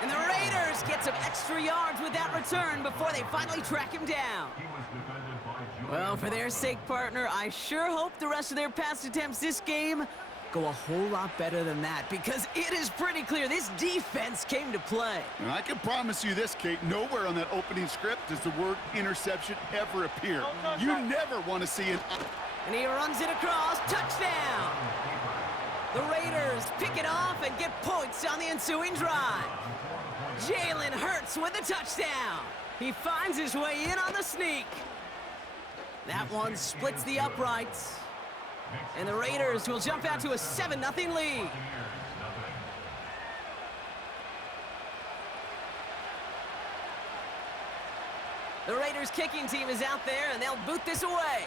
And the Raiders get some extra yards with that return before they finally track him down. Well, for their sake, partner, I sure hope the rest of their pass attempts this game go a whole lot better than that, because it is pretty clear this defense came to play. And I can promise you this, Kate, nowhere on that opening script does the word interception ever appear. You never want to see an... And he runs it across, touchdown! The Raiders pick it off and get points on the ensuing drive. Jalen Hurts with a touchdown. He finds his way in on the sneak. That one splits the uprights. And the Raiders will jump out to a 7-0 lead. The Raiders kicking team is out there, and they'll boot this away.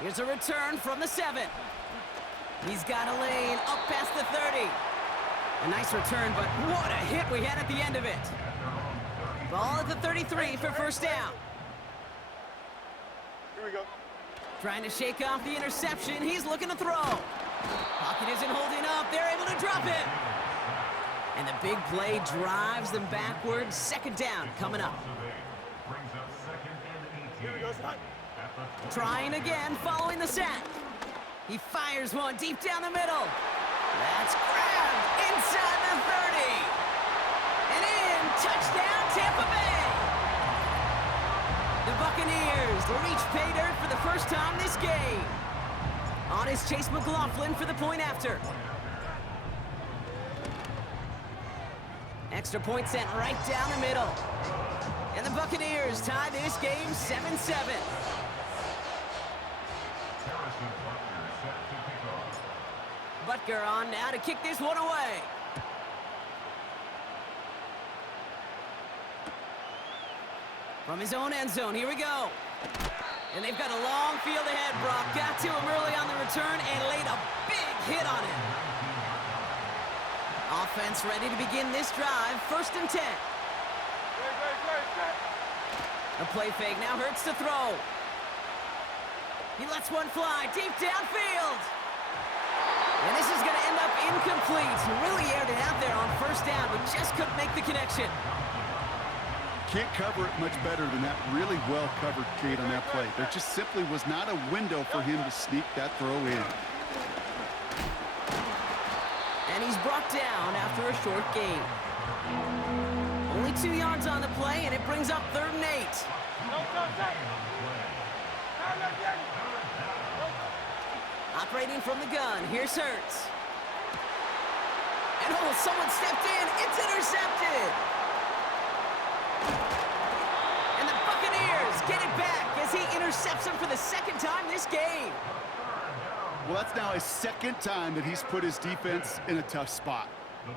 Here's a return from the 7. He's got a lane up past the 30. A nice return, but what a hit we had at the end of it. Ball at the 33 for first down. Here we go. Trying to shake off the interception. He's looking to throw. Pocket isn't holding up. They're able to drop it. And the big play drives them backwards. Second down coming up. Here we go, son. Trying again, following the sack. He fires one deep down the middle. That's grabbed inside the 30. And in, touchdown, Tampa Bay. The Buccaneers reach pay dirt for the first time this game. On is Chase McLaughlin for the point after. Extra point sent right down the middle. And the Buccaneers tie this game 7-7. Butker on now to kick this one away. From his own end zone, here we go. And they've got a long field ahead, Brock. Got to him early on the return and laid a big hit on him. Offense ready to begin this drive. First and 10. A play fake now Hurts to throw. He lets one fly deep downfield. And this is going to end up incomplete. Really aired it out there on first down, but just couldn't make the connection. Can't cover it much better than that. Really well covered, Kate, on that play. There just simply was not a window for him to sneak that throw in. And he's brought down after a short gain. Only 2 yards on the play, and it brings up 3rd and 8. Operating from the gun, here's Hurts. And oh, someone stepped in. It's intercepted. And the Buccaneers get it back as he intercepts him for the 2nd time this game. Well, that's now his 2nd time that he's put his defense in a tough spot.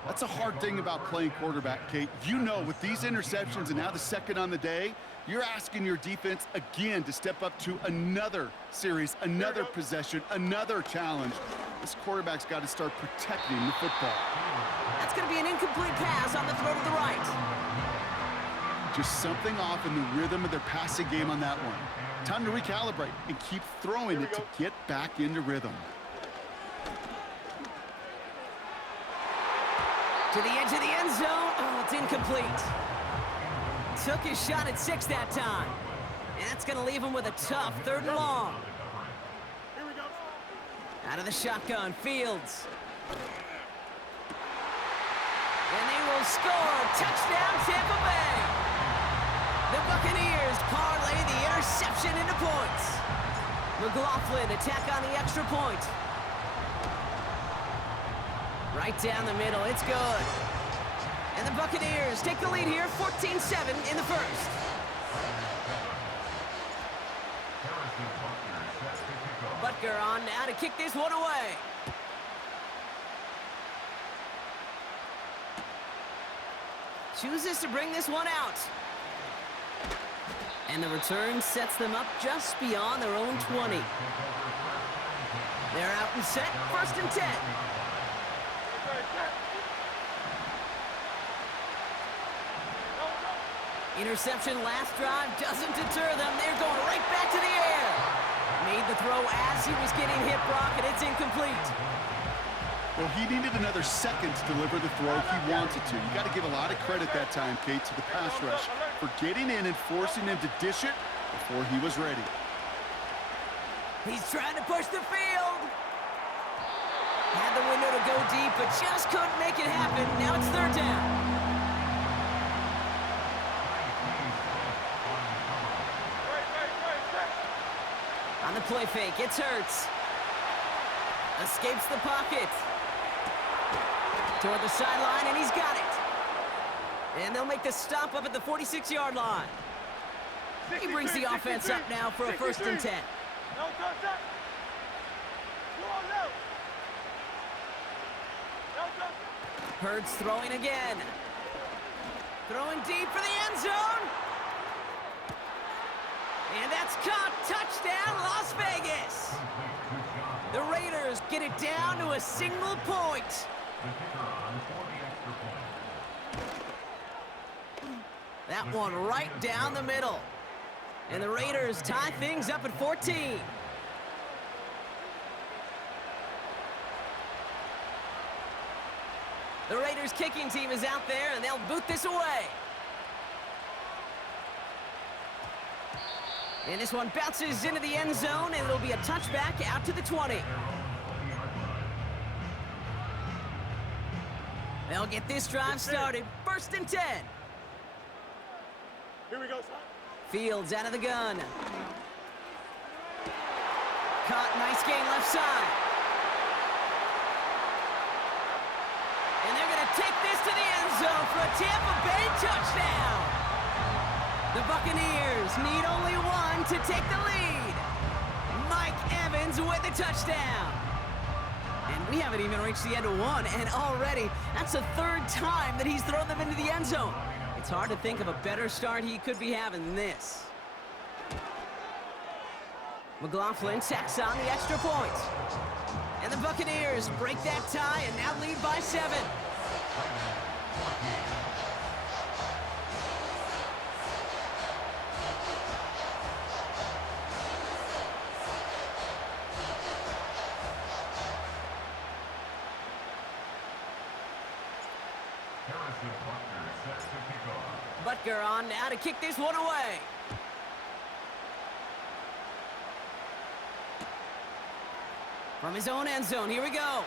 That's a hard thing about playing quarterback, Kate. You know, with these interceptions and now the 2nd on the day, you're asking your defense again to step up to another series, another possession, another challenge. This quarterback's got to start protecting the football. That's going to be an incomplete pass on the throw to the right. Just something off in the rhythm of their passing game on that one. Time to recalibrate and keep throwing it to get back into rhythm. To the edge of the end zone. Oh, it's incomplete. Took his shot at 6 that time. And that's going to leave him with a tough 3rd and long. Here we go. Out of the shotgun, Fields. And they will score. Touchdown, Tampa Bay. The Buccaneers parlay the interception into points. McLaughlin attack on the extra point. Right down the middle, it's good. And the Buccaneers take the lead here, 14-7 in the first. Butker on now to kick this one away. Chooses to bring this one out. And the return sets them up just beyond their own 20. They're out and set, 1st and 10. Interception last drive doesn't deter them. They're going right back to the air. Made the throw as he was getting hit, Brock, and it's incomplete. Well, he needed another second to deliver the throw he wanted to. You got to give a lot of credit that time, Kate, to the pass rush for getting in and forcing him to dish it before he was ready. He's trying to push the field. Had the window to go deep, but just couldn't make it happen. Now it's third down. On the play fake, it's Hurts. Escapes the pocket. Toward the sideline, and he's got it. And they'll make the stop up at the 46-yard line. He brings the offense up now for a 1st and 10. Hurts throwing again. Throwing deep for the end zone. And that's caught. Touchdown, Las Vegas. The Raiders get it down to a single point. That one right down the middle. And the Raiders tie things up at 14. The Raiders kicking team is out there, and they'll boot this away. And this one bounces into the end zone, and it'll be a touchback out to the 20. They'll get this drive started. 1st and 10. Here we go, son. Fields out of the gun. Caught, nice gain left side. And they're going to take this to the end zone for a Tampa Bay touchdown. The Buccaneers need only one to take the lead. Mike Evans with the touchdown. And we haven't even reached the end of one, and already that's the 3rd time that he's thrown them into the end zone. It's hard to think of a better start he could be having than this. McLaughlin tacks on the extra point. And the Buccaneers break that tie and now lead by 7. Butker on now to kick this one away. From his own end zone, here we go.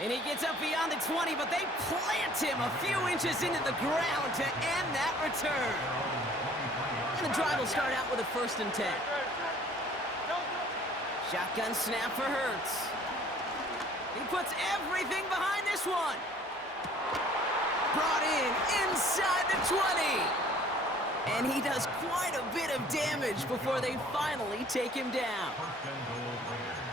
And he gets up beyond the 20, but they plant him a few inches into the ground to end that return. And the drive will start out with a 1st and 10. Shotgun snap for Hurts. He puts everything behind this one. Brought in inside the 20. And he does quite a bit of damage before they finally take him down.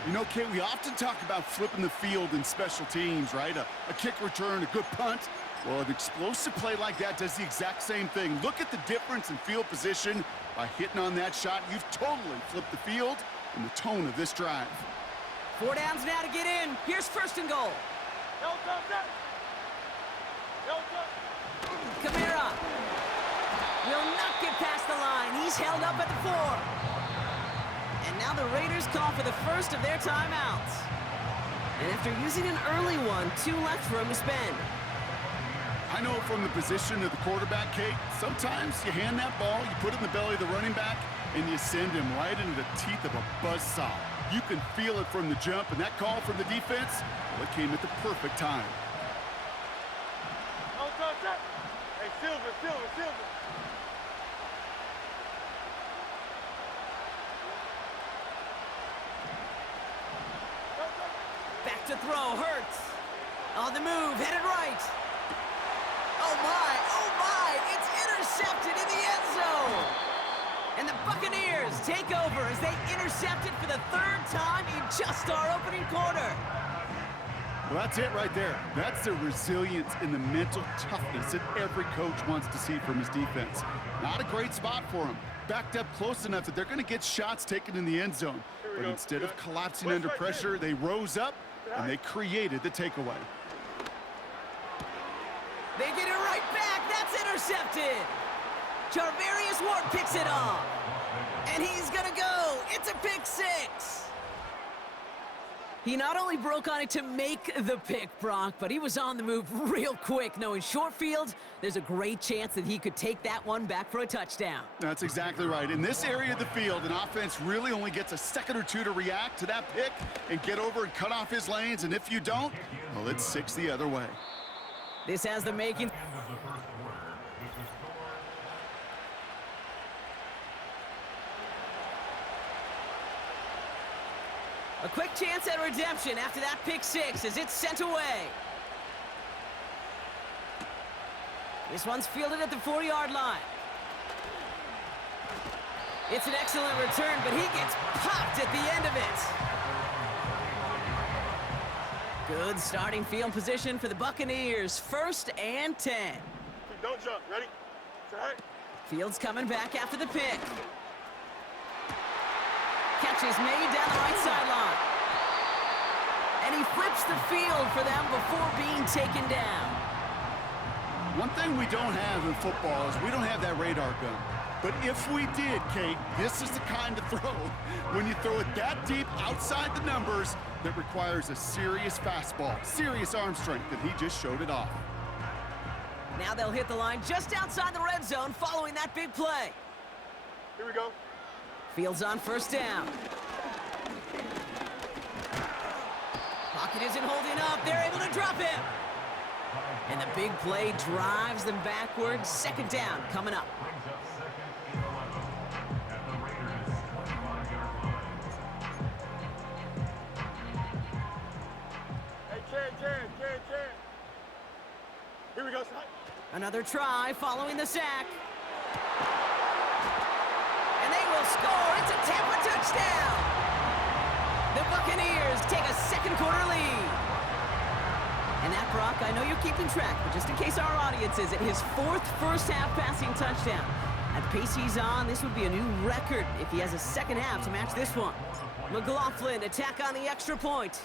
You know, Kate, we often talk about flipping the field in special teams, right? A kick return, a good punt. Well, an explosive play like that does the exact same thing. Look at the difference in field position. By hitting on that shot, you've totally flipped the field and the tone of this drive. 4 downs now to get in. Here's 1st and goal. Kamara will not get past the line. He's held up at the 4. And now the Raiders call for the first of their timeouts. And after using an early one, 2 left for him to spend. I know from the position of the quarterback, Kate, sometimes you hand that ball, you put it in the belly of the running back, and you send him right into the teeth of a buzzsaw. You can feel it from the jump, and that call from the defense, well, it came at the perfect time. Hey, Silver. Back to throw, Hurts. On the move, headed right. Oh my, it's intercepted in the end zone. And the Buccaneers take over as they intercept it for the 3rd time in just our opening quarter. Well, that's it right there. That's the resilience and the mental toughness that every coach wants to see from his defense. Not a great spot for him. Backed up close enough that they're going to get shots taken in the end zone. But instead of collapsing under pressure, they rose up and they created the takeaway. They get it right back. That's intercepted. Charvarius Ward picks it off. And he's going to go. It's a pick 6. He not only broke on it to make the pick, Brock, but he was on the move real quick, knowing short field, there's a great chance that he could take that one back for a touchdown. That's exactly right. In this area of the field, an offense really only gets a second or two to react to that pick and get over and cut off his lanes, and if you don't, well, it's 6 the other way. This has the making. A quick chance at redemption after that pick six as it's sent away. This one's fielded at the 40-yard line. It's an excellent return, but he gets popped at the end of it. Good starting field position for the Buccaneers. 1st and 10. Don't jump. Ready? Set. Fields coming back after the pick. Catch is made down the right sideline. And he flips the field for them before being taken down. One thing we don't have in football is we don't have that radar gun. But if we did, Kate, this is the kind of throw, when you throw it that deep outside the numbers, that requires a serious fastball, serious arm strength, and he just showed it off. Now they'll hit the line just outside the red zone following that big play. Here we go. Fields on 1st down. Pocket isn't holding up. They're able to drop him. And the big play drives them backwards. 2nd down coming up. Hey, Ken. Here we go, son. Another try following the sack. And they will score. It's a Tampa touchdown. The Buccaneers take a 2nd quarter lead. And that, Brock, I know you're keeping track, but just in case our audience isn't, his 4th first-half passing touchdown. At the pace he's on, this would be a new record if he has a 2nd half to match this one. McLaughlin, attack on the extra point.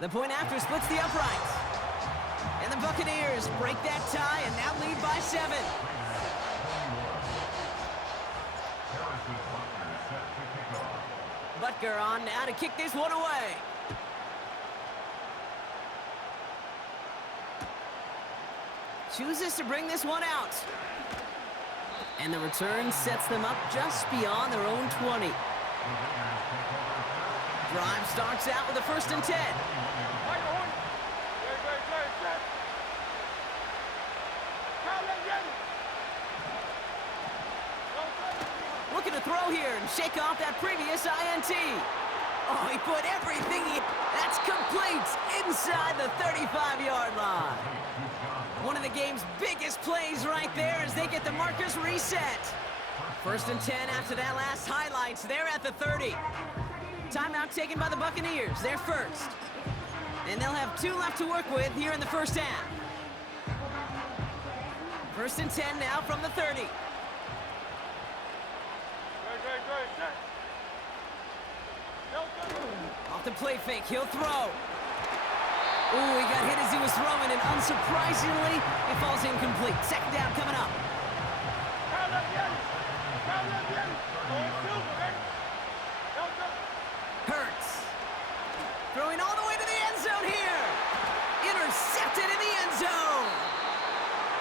The point after splits the uprights. And the Buccaneers break that tie and now lead by 7. Butker on now to kick this one away. Chooses to bring this one out. And the return sets them up just beyond their own 20. Drive starts out with a 1st and 10. Looking to throw here and shake off that previous INT. Oh, he put everything that's complete inside the 35-yard line. One of the game's biggest plays right there as they get the markers reset. 1st and 10 after that last highlights. They're at the 30. Timeout taken by the Buccaneers. They're 1st. And they'll have 2 left to work with here in the 1st half. 1st and 10 now from the 30. Off the play fake, he'll throw. Ooh, he got hit as he was throwing, and unsurprisingly, it falls incomplete. 2nd down coming up. Hurts. Throwing all the way to the end zone here. Intercepted in the end zone.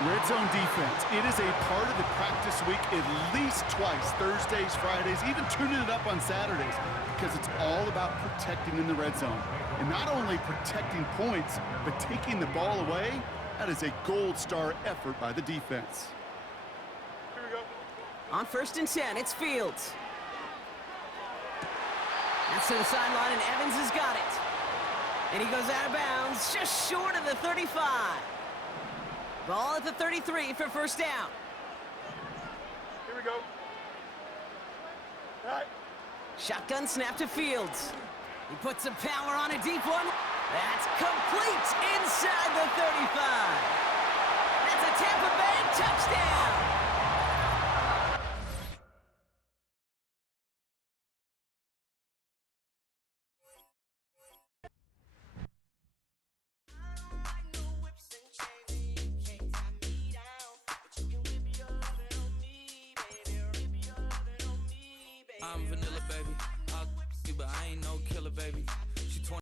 Red zone defense, it is a part of the practice week at least twice, Thursdays, Fridays, even tuning it up on Saturdays, because it's all about protecting in the red zone. And not only protecting points, but taking the ball away, that is a gold star effort by the defense. Here we go. On 1st and 10, it's Fields. That's to the sideline, and Evans has got it. And he goes out of bounds, just short of the 35. Ball at the 33 for 1st down. Here we go. All right. Shotgun snap to Fields. He puts some power on a deep one. That's complete inside the 35. That's a Tampa Bay touchdown. I'm vanilla, baby. I'll give but I ain't no killer, baby.